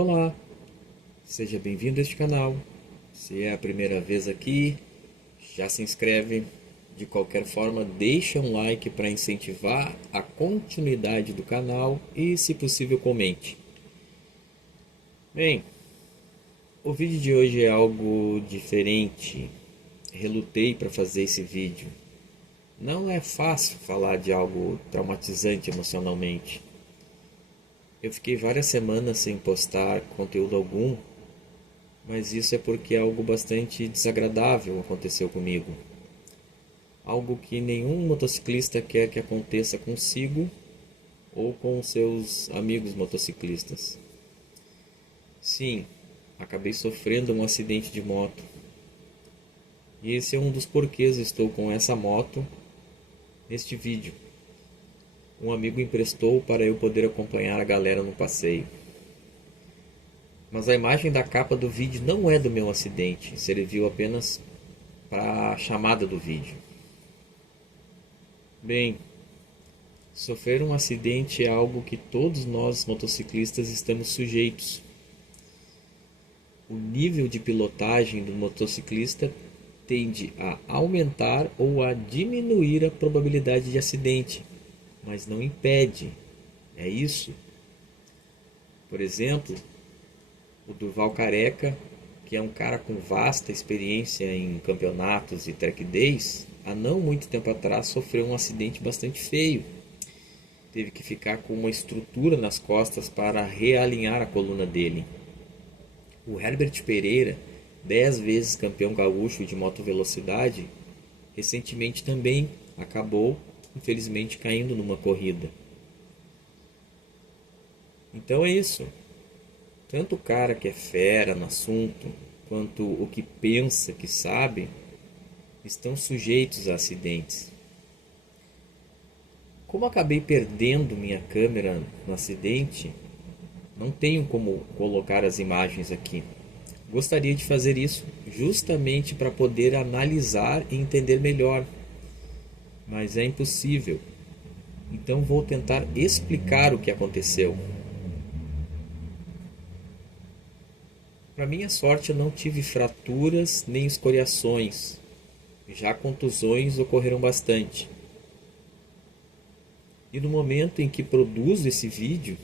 Olá, seja bem-vindo a este canal. Se é a primeira vez aqui, já se inscreve. De qualquer forma, deixa um like para incentivar a continuidade do canal e, se possível, comente. Bem, o vídeo de hoje é algo diferente. Relutei para fazer esse vídeo. Não é fácil falar de algo traumatizante emocionalmente. Eu fiquei várias semanas sem postar conteúdo algum, mas isso é porque algo bastante desagradável aconteceu comigo. Algo que nenhum motociclista quer que aconteça consigo ou com seus amigos motociclistas. Sim, acabei sofrendo um acidente de moto. E esse é um dos porquês estou com essa moto neste vídeo. Um amigo emprestou para eu poder acompanhar a galera no passeio. Mas a imagem da capa do vídeo não é do meu acidente, serviu apenas para a chamada do vídeo. Bem, sofrer um acidente é algo que todos nós motociclistas estamos sujeitos. O nível de pilotagem do motociclista tende a aumentar ou a diminuir a probabilidade de acidente, mas não impede. É isso. Por exemplo, o Durval Careca, que é um cara com vasta experiência em campeonatos e track days, há não muito tempo atrás sofreu um acidente bastante feio. Teve que ficar com uma estrutura nas costas para realinhar a coluna dele. O Herbert Pereira, 10 vezes campeão gaúcho de motovelocidade, recentemente também acabou, infelizmente, caindo numa corrida. Então é isso. Tanto o cara que é fera no assunto, quanto o que pensa que sabe, estão sujeitos a acidentes. Como acabei perdendo minha câmera no acidente, não tenho como colocar as imagens aqui. Gostaria de fazer isso justamente para poder analisar e entender melhor, mas é impossível. Então vou tentar explicar o que aconteceu. Para minha sorte, eu não tive fraturas nem escoriações. Já contusões ocorreram bastante. E no momento em que produzo esse vídeo,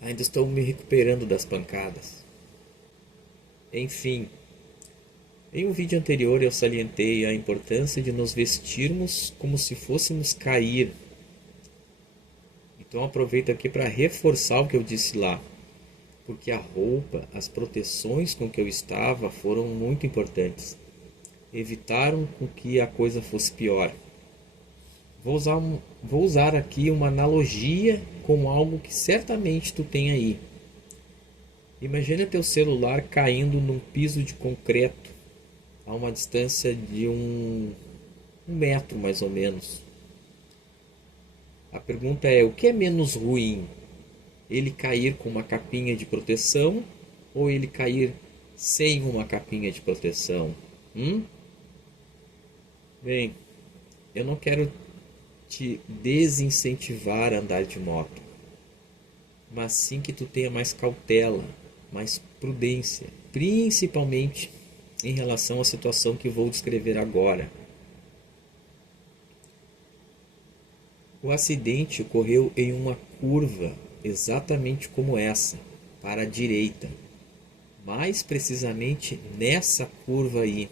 ainda estou me recuperando das pancadas. Enfim, em um vídeo anterior eu salientei a importância de nos vestirmos como se fôssemos cair. Então aproveito aqui para reforçar o que eu disse lá. Porque a roupa, as proteções com que eu estava foram muito importantes. Evitaram com que a coisa fosse pior. Vou usar aqui uma analogia com algo que certamente tu tem aí. Imagina teu celular caindo num piso de concreto a uma distância de um metro mais ou menos. A pergunta é, o que é menos ruim? Ele cair com uma capinha de proteção ou ele cair sem uma capinha de proteção? Bem, eu não quero te desincentivar a andar de moto, mas sim que tu tenha mais cautela, mais prudência, principalmente em relação à situação que vou descrever agora. O acidente ocorreu em uma curva exatamente como essa, para a direita. Mais precisamente nessa curva aí.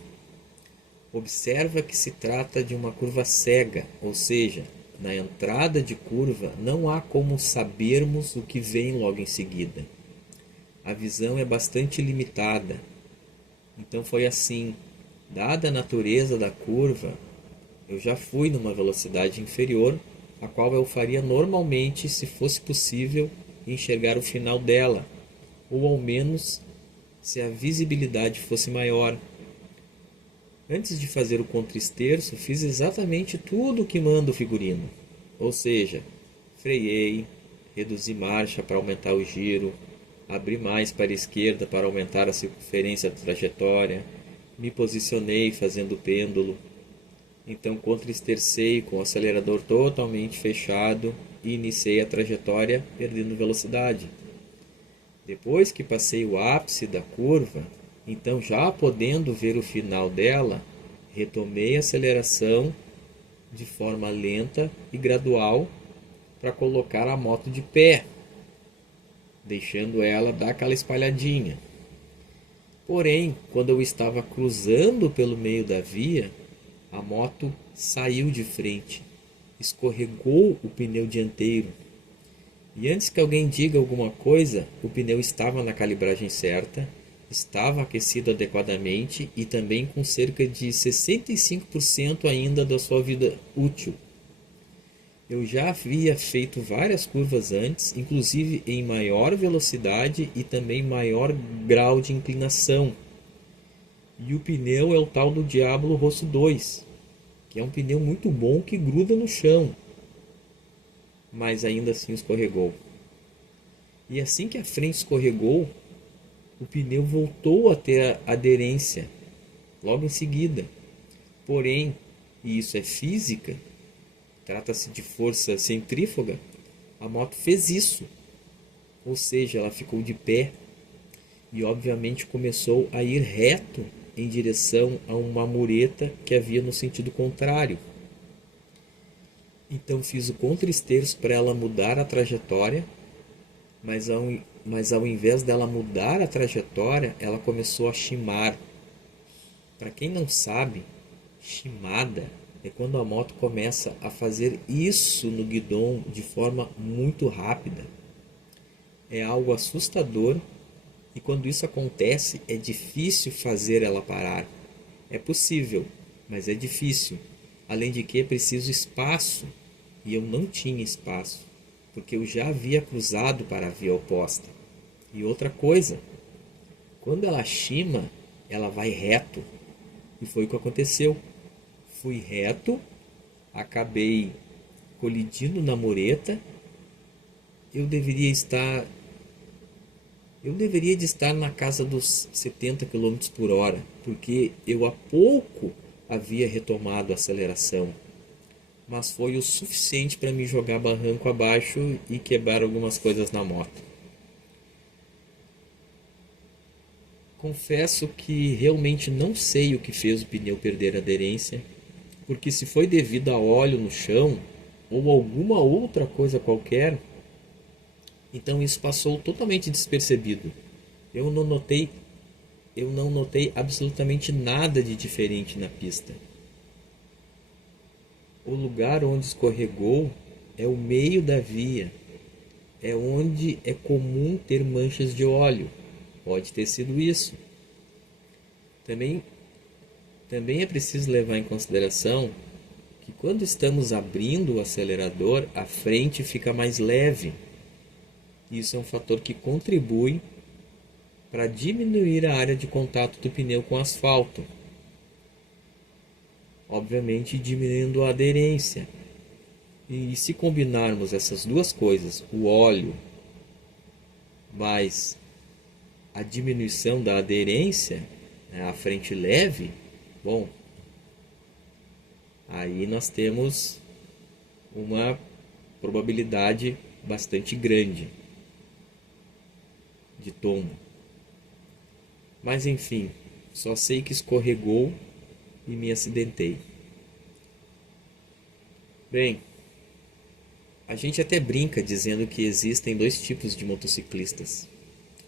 Observa que se trata de uma curva cega, ou seja, na entrada de curva não há como sabermos o que vem logo em seguida. A visão é bastante limitada. Então foi assim, dada a natureza da curva, eu já fui numa velocidade inferior, a qual eu faria normalmente se fosse possível enxergar o final dela, ou ao menos se a visibilidade fosse maior. Antes de fazer o contra-esterço, fiz exatamente tudo o que manda o figurino, ou seja, freiei, reduzi marcha para aumentar o giro, abri mais para a esquerda para aumentar a circunferência da trajetória, me posicionei fazendo pêndulo. Então contra-estercei com o acelerador totalmente fechado e iniciei a trajetória perdendo velocidade. Depois que passei o ápice da curva, então já podendo ver o final dela, retomei a aceleração de forma lenta e gradual para colocar a moto de pé, deixando ela dar aquela espalhadinha. Porém, quando eu estava cruzando pelo meio da via, a moto saiu de frente, escorregou o pneu dianteiro. E antes que alguém diga alguma coisa, o pneu estava na calibragem certa, estava aquecido adequadamente e também com cerca de 65% ainda da sua vida útil. Eu já havia feito várias curvas antes, inclusive em maior velocidade e também maior grau de inclinação. E o pneu é o tal do Diablo Rosso 2, que é um pneu muito bom que gruda no chão, mas ainda assim escorregou. E assim que a frente escorregou, o pneu voltou a ter a aderência logo em seguida. Porém, e isso é física, trata-se de força centrífuga, a moto fez isso. Ou seja, ela ficou de pé e obviamente começou a ir reto em direção a uma mureta que havia no sentido contrário. Então fiz o contra-esterço para ela mudar a trajetória, mas ao invés dela mudar a trajetória, ela começou a chimar. Para quem não sabe, chimada é quando a moto começa a fazer isso no guidão de forma muito rápida. É algo assustador e quando isso acontece é difícil fazer ela parar. É possível, mas é difícil. Além de que é preciso espaço e eu não tinha espaço, porque eu já havia cruzado para a via oposta. E outra coisa, quando ela chima, ela vai reto. E foi o que aconteceu. Fui reto, acabei colidindo na mureta. Eu deveria de estar na casa dos 70 quilômetros por hora, porque eu há pouco havia retomado a aceleração. Mas foi o suficiente para me jogar barranco abaixo e quebrar algumas coisas na moto. Confesso que realmente não sei o que fez o pneu perder a aderência, porque se foi devido a óleo no chão ou alguma outra coisa qualquer, então isso passou totalmente despercebido. Eu não notei absolutamente nada de diferente na pista. O lugar onde escorregou é o meio da via, é onde é comum ter manchas de óleo. Pode ter sido isso. Também é preciso levar em consideração que quando estamos abrindo o acelerador, a frente fica mais leve. Isso é um fator que contribui para diminuir a área de contato do pneu com o asfalto. Obviamente diminuindo a aderência. E se combinarmos essas duas coisas, o óleo mais a diminuição da aderência, né, a frente leve, bom, aí nós temos uma probabilidade bastante grande de tombo. Mas enfim, só sei que escorregou e me acidentei. Bem, a gente até brinca dizendo que existem dois tipos de motociclistas: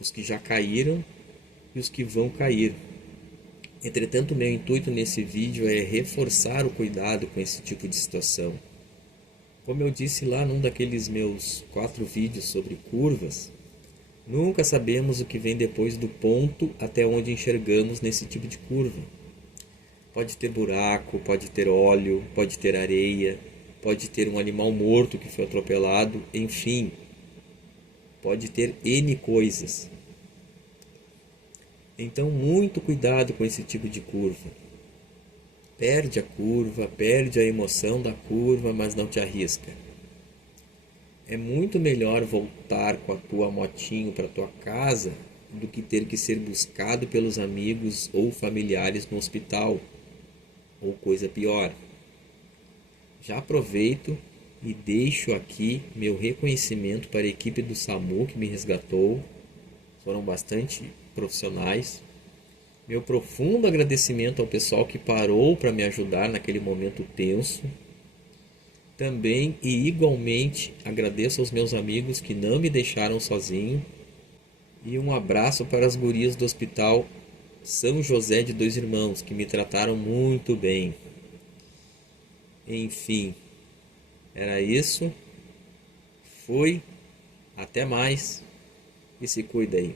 os que já caíram e os que vão cair. Entretanto, meu intuito nesse vídeo é reforçar o cuidado com esse tipo de situação. Como eu disse lá num daqueles meus 4 vídeos sobre curvas, nunca sabemos o que vem depois do ponto até onde enxergamos nesse tipo de curva. Pode ter buraco, pode ter óleo, pode ter areia, pode ter um animal morto que foi atropelado, enfim, pode ter N coisas. Então, muito cuidado com esse tipo de curva. Perde a curva, perde a emoção da curva, mas não te arrisca. É muito melhor voltar com a tua motinho para tua casa do que ter que ser buscado pelos amigos ou familiares no hospital, ou coisa pior. Já aproveito e deixo aqui meu reconhecimento para a equipe do SAMU que me resgatou, foram bastante profissionais. Meu profundo agradecimento ao pessoal que parou para me ajudar naquele momento tenso. Também e igualmente agradeço aos meus amigos que não me deixaram sozinho. E um abraço para as gurias do Hospital São José de Dois Irmãos, que me trataram muito bem. Enfim, era isso. Fui. Até mais. E se cuida aí.